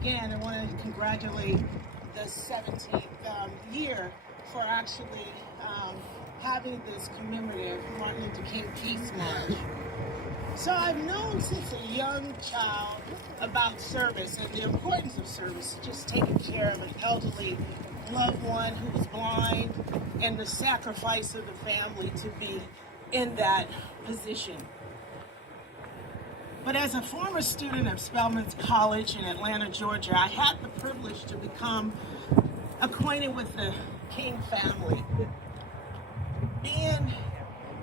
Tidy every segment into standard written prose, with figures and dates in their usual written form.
again, I want to congratulate the 17th year for actually having this commemorative Martin Luther King Peace March. So I've known since a young child about service and the importance of service, just taking care of an elderly loved one who was blind and the sacrifice of the family to be in that position. But as a former student of Spelman's College in Atlanta, Georgia, I had the privilege to become acquainted with the King family. Being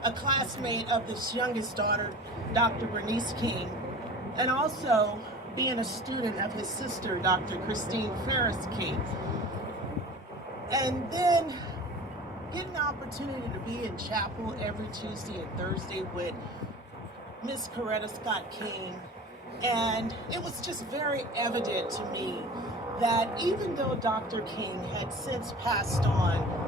a classmate of this youngest daughter, Dr. Bernice King, and also being a student of his sister, Dr. Christine Ferris King. And then getting the opportunity to be in chapel every Tuesday and Thursday with Miss Coretta Scott King. And it was just very evident to me that even though Dr. King had since passed on,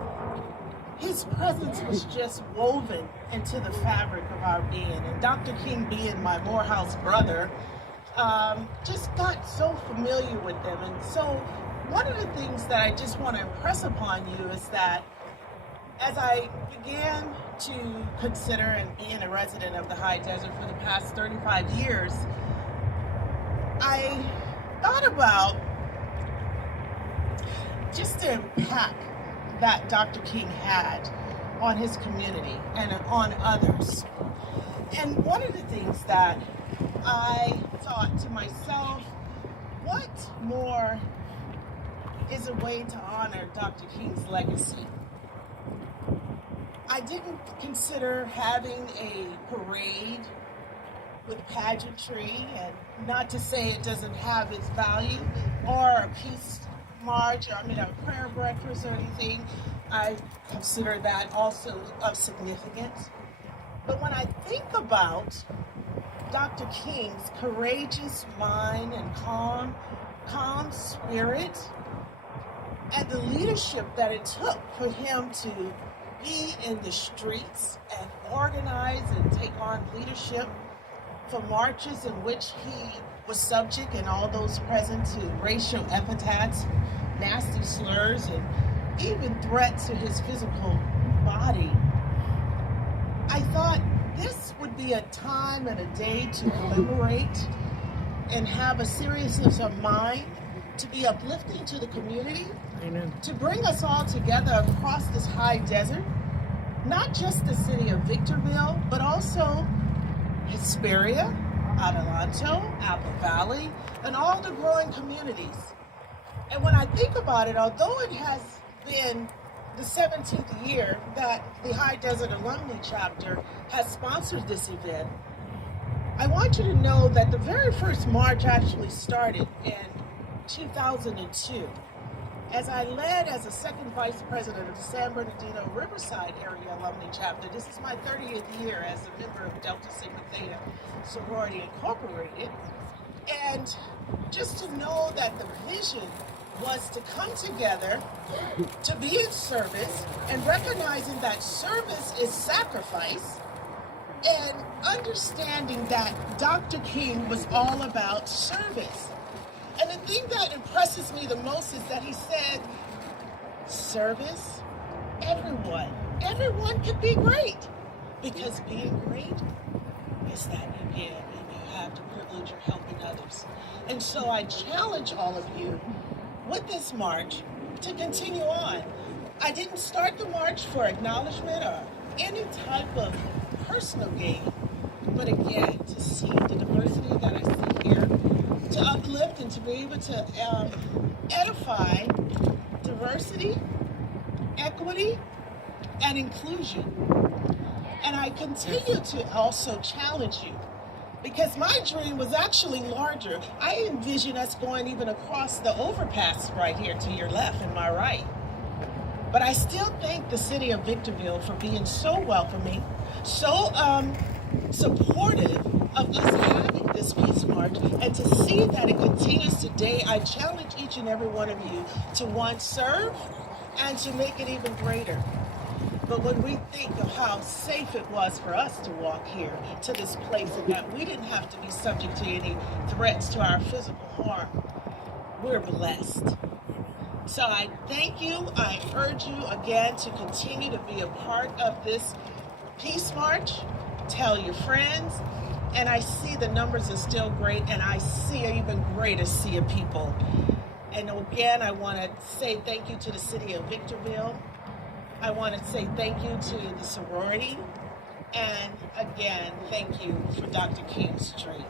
his presence was just woven into the fabric of our being. And Dr. King, being my Morehouse brother, just got so familiar with them. And so one of the things that I just want to impress upon you is that as I began to consider and being a resident of the High Desert for the past 35 years, I thought about just the impact that Dr. King had on his community and on others. And one of the things that I thought to myself, what more is a way to honor Dr. King's legacy? I didn't consider having a parade with pageantry, and not to say it doesn't have its value, or a peace march, or a prayer breakfast or anything. I consider that also of significance. But when I think about Dr. King's courageous mind and calm spirit, and the leadership that it took for him to be in the streets and organize and take on leadership for marches in which he was subject, and all those present, to racial epithets, nasty slurs, and even threats to his physical body. I thought this would be a time and a day to commemorate and have a seriousness of mind, to be uplifting to the community. Amen. To bring us all together across this high desert, not just the city of Victorville, but also Hesperia, Adelanto, Apple Valley, and all the growing communities. And when I think about it, although it has been the 17th year that the High Desert Alumni Chapter has sponsored this event, I want you to know that the very first march actually started in 2002. As I led as a second vice president of the San Bernardino Riverside Area Alumni Chapter. This is my 30th year as a member of Delta Sigma Theta Sorority Incorporated. And just to know that the vision was to come together, to be in service, and recognizing that service is sacrifice, and understanding that Dr. King was all about service. And the thing that impresses me the most is that he said, service, everyone can be great, because being great is that you give and you have the privilege of helping others. And so I challenge all of you with this march to continue on. I didn't start the march for acknowledgement or any type of personal gain, but again, to see the diversity that I see here, to uplift and to be able to edify diversity, equity, and inclusion. And I continue to also challenge you, because my dream was actually larger. I envision us going even across the overpass right here to your left and my right. But I still thank the city of Victorville for being so welcoming, so supportive of us having this Peace March, and to see that it continues today. I challenge each and every one of you to, one, serve, and to make it even greater. But when we think of how safe it was for us to walk here to this place, and that we didn't have to be subject to any threats to our physical harm, we're blessed. So I thank you. I urge you again to continue to be a part of this Peace March. Tell your friends. And I see the numbers are still great, and I see an even greater sea of people. And again, I want to say thank you to the city of Victorville. I want to say thank you to the sorority. And again, thank you for Dr. King's tree.